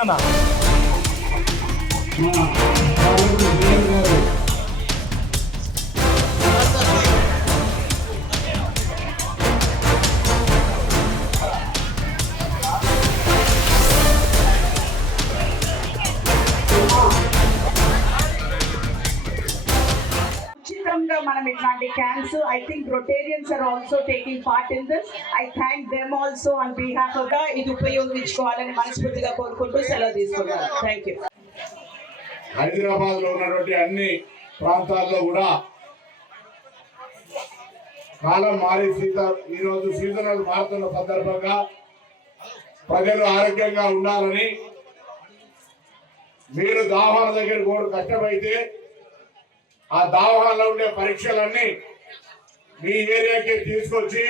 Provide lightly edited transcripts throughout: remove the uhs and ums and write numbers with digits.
నాన్న. మనం ఇట్లాంటి camps I think Rotarians are also taking part in this. I thank them also on behalf of ఇది ఉపయోగించుకోవాలని మనస్ఫూర్తిగా కోరుకుంటూ సెలవు తీసుకున్నాను. Thank you. హైదరాబాద్ లో ఉన్నటువంటి అన్ని ప్రాంతాల్లో కూడా కాలం మారి ఈరోజు సీజనల్ మారుతున్న సందర్భంగా ప్రజలు ఆరోగ్యంగా ఉండాలని మీరు దావాల దగ్గర కూడా కష్టమైతే ఆ దావాలో ఉండే పరీక్షలన్నీ మీ ఏరియాకి తీసుకొచ్చి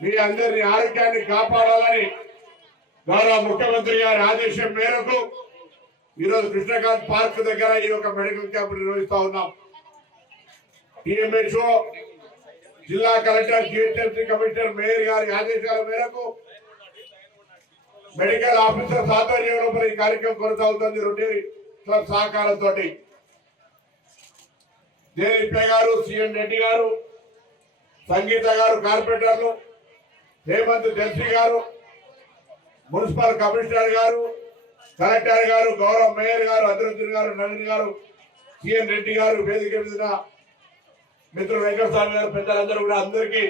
మీ అందరిని ఆరోగ్యాన్ని కాపాడాలని గౌరవ ముఖ్యమంత్రి గారి ఆదేశం మేరకు ఈరోజు కృష్ణకాంత్ పార్క్ దగ్గర ఈ యొక్క మెడికల్ క్యాంప్ నిర్వహిస్తా ఉన్నాం. టీఎంహెచ్ఓ, జిల్లా కలెక్టర్, జిహెచ్ఎంసీ కమిషనర్, మేయర్ గారి ఆదేశాల మేరకు మెడికల్ ఆఫీసర్ ఆధ్వర్యంలో ఈ కార్యక్రమం కొనసాగుతుంది. రోటరీ క్లబ్ సహకారంతో జేఎల్పీ గారు, సిఎన్ రెడ్డి గారు, సంగీత గారు, కార్పొరేటర్లు, హేమంత్ జెల్సీ గారు, మున్సిపల్ కమిషనర్ గారు, కలెక్టర్ గారు, గౌరవ మేయర్ గారు, అధిరుద్ధిన్ గారు, నవీన్ గారు, సిఎన్ రెడ్డి గారు, వేదిక మీద మిత్రులు వెంకటస్వామి గారు, పెద్దలందరూ కూడా అందరికీ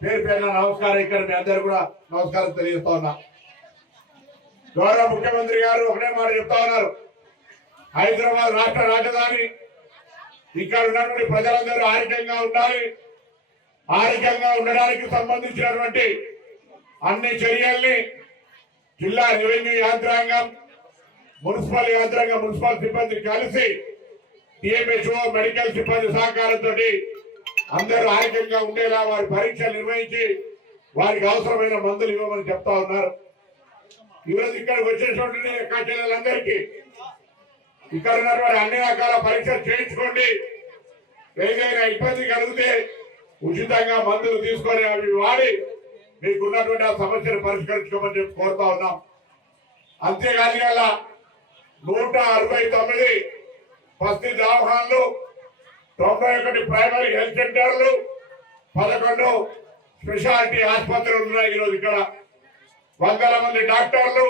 పేరు పేరున నమస్కారం. ఇక్కడ మీ అందరూ కూడా నమస్కారం తెలియజేస్తా ఉన్నా. గౌరవ ముఖ్యమంత్రి గారు ఒకటే మాట చెప్తా ఉన్నారు, హైదరాబాద్ రాష్ట్ర రాజధాని, ఇక్కడ ఉన్నటువంటి ప్రజలందరూ ఆరోగ్యంగా ఉండాలి. ఆరోగ్యంగా ఉండడానికి సంబంధించినటువంటి అన్ని చర్యల్ని జిల్లా రెవెన్యూ యంత్రాంగం, మున్సిపల్ యంత్రాంగం, మున్సిపల్ సిబ్బంది కలిసి టీఎంహెచ్ఓ, మెడికల్ సిబ్బంది సహకారంతో అందరూ ఆరోగ్యంగా ఉండేలా వారి పరీక్షలు నిర్వహించి వారికి అవసరమైన మందులు ఇవ్వమని చెప్తా ఉన్నారు. ఈరోజు ఇక్కడికి వచ్చేటువంటి కాచేలందరికీ ఇక్కడ ఉన్నటువంటి అన్ని రకాల పరీక్షలు చేయించుకోండి. ఏదైనా ఇబ్బంది కలిగితే ఉచితంగా మందులు తీసుకొని అవి వాడి మీకున్నటువంటి ఆ సమస్యను పరిష్కరించుకోమని చెప్పి కోరుతా ఉన్నాం. అంతేకాదు గల 169 బస్తీ దవాఖాన్లు, 91 ప్రైమరీ హెల్త్ సెంటర్లు, 11 స్పెషాలిటీ ఆసుపత్రులు ఉన్నాయి. ఈరోజు ఇక్కడ వందల మంది డాక్టర్లు,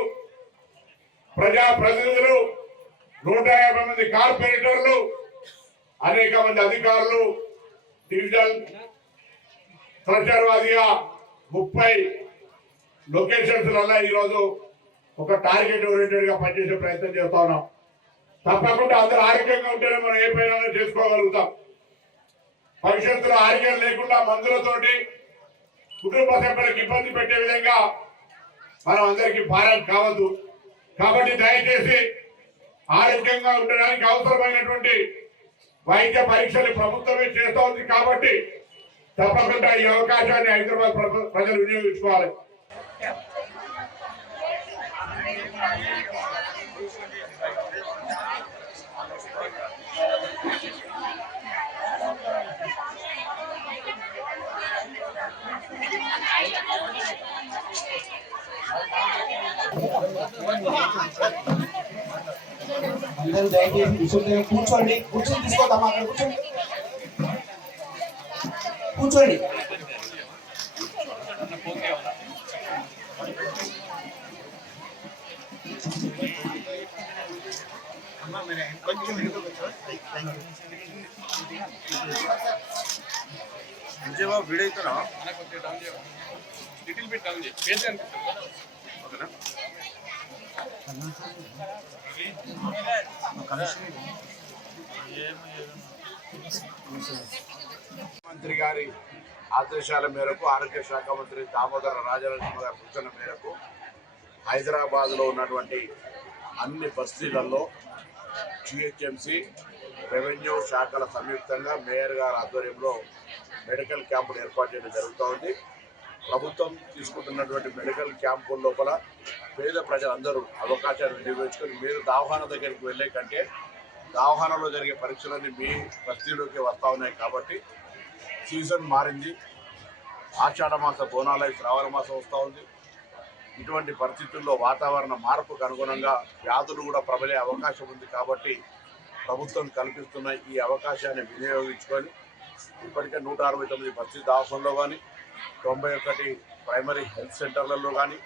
ప్రజాప్రతినిధులు, 150 మంది కార్పొరేటర్లు, అనేక మంది అధికారులు, డివిజనల్ ప్రచారవాదిగా 30 లొకేషన్స్ వల్ల ఈరోజు ఒక టార్గెట్ ఓరియంటెడ్ గా పనిచేసే ప్రయత్నం చేస్తా ఉన్నాం. తప్పకుండా అందరూ ఆరోగ్యంగా ఉంటేనే మనం ఏ పైన చేసుకోగలుగుతాం. భవిష్యత్తులో ఆరోగ్యం లేకుండా మందులతోటి కుటుంబ సభ్యులకు ఇబ్బంది పెట్టే విధంగా మనం అందరికీ భారం కావద్దు. కాబట్టి దయచేసి ఆరోగ్యంగా ఉండడానికి అవసరమైనటువంటి వైద్య పరీక్షలు ప్రభుత్వమే చేస్తూ ఉంది. కాబట్టి తప్పకుండా ఈ అవకాశాన్ని హైదరాబాద్ ప్రజలు వినియోగించుకోవాలి. అందరూ దయచేసి కూర్చోండి. కూర్చొని తీసుకోద్దాం. అక్కడ కూర్చోండి, కూర్చోండి. విజయబాబు వీడైతున్నా లిటిల్ బిట్ డౌన్ చేయి ఓకేనా. మంత్రి గారి ఆదేశాల మేరకు, ఆరోగ్య శాఖ మంత్రి దామోదర రాజలక్ష్మి గారి సూచన మేరకు హైదరాబాద్లో ఉన్నటువంటి అన్ని బస్తీలలో జిహెచ్ఎంసీ, రెవెన్యూ శాఖల సంయుక్తంగా మేయర్ గారి ఆధ్వర్యంలో మెడికల్ క్యాంపులు ఏర్పాటు చేయడం జరుగుతూ ఉంది. ప్రభుత్వం తీసుకుంటున్నటువంటి మెడికల్ క్యాంపుల లోపల పేద ప్రజలందరూ అవకాశాన్ని వినియోగించుకొని మీరు దవాఖాన దగ్గరికి వెళ్ళే కంటే దవాఖానలో జరిగే పరీక్షలన్నీ మీ బస్తీలోకి వస్తూ ఉన్నాయి. కాబట్టి సీజన్ మారింది. ఆషాఢ మాస బోనాలై శ్రావణ మాసం వస్తూ ఉంది. ఇటువంటి పరిస్థితుల్లో వాతావరణ మార్పుకు అనుగుణంగా వ్యాధులు కూడా ప్రబలే అవకాశం ఉంది. కాబట్టి ప్రభుత్వం కల్పిస్తున్న ఈ అవకాశాన్ని వినియోగించుకొని ఇప్పటికే 169 బస్తీ దవాఖానలో కానీ 91 ప్రైమరీ హెల్త్ సెంటర్లలో కానీ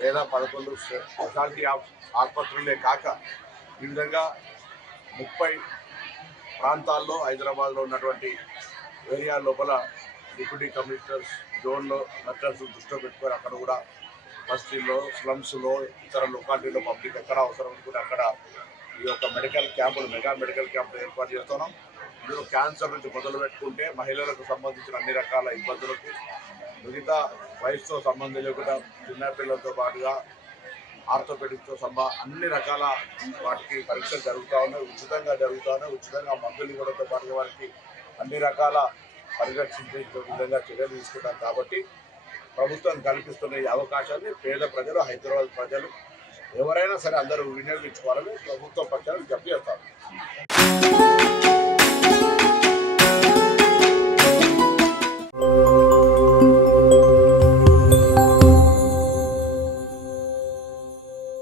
లేదా 11 స్పెషాలిటీ ఆసుపత్రులే కాక ఈ విధంగా 30 ప్రాంతాల్లో హైదరాబాద్లో ఉన్నటువంటి ఏరియా లోపల డిప్యూటీ కమిషనర్స్ జోన్లో నర్సర్స్ దృష్టిలో పెట్టుకొని అక్కడ కూడా బస్తీల్లో స్లమ్స్లో ఇతర లొకాలిటీలో పబ్లిక్ ఎక్కడ అవసరం అనుకుంటే అక్కడ ఈ యొక్క మెడికల్ క్యాంపులు మెగా మెడికల్ క్యాంపులు ఏర్పాటు చేస్తున్నాం. ఇందులో క్యాన్సర్ నుంచి మొదలు పెట్టుకుంటే మహిళలకు సంబంధించిన అన్ని రకాల ఇబ్బందులకు మిగతా వయసుతో సంబంధం లేకుండా చిన్నపిల్లలతో పాటుగా ఆర్థోపెడిక్స్తో అన్ని రకాల వాటికి పరీక్షలు జరుగుతూ ఉన్నాయి, ఉచితంగా జరుగుతూ ఉన్నాయి. ఉచితంగా మందులు ఇవ్వడంతో పాటుగా వారికి అన్ని రకాల పరిరక్షించే విధంగా చర్యలు తీసుకుంటాం. కాబట్టి ప్రభుత్వం కల్పిస్తున్న ఈ అవకాశాన్ని పేద ప్రజలు, హైదరాబాద్ ప్రజలు ఎవరైనా సరే అందరూ వినియోగించుకోవాలని ప్రభుత్వ పక్షాలు విజ్ఞప్తి చేస్తారు.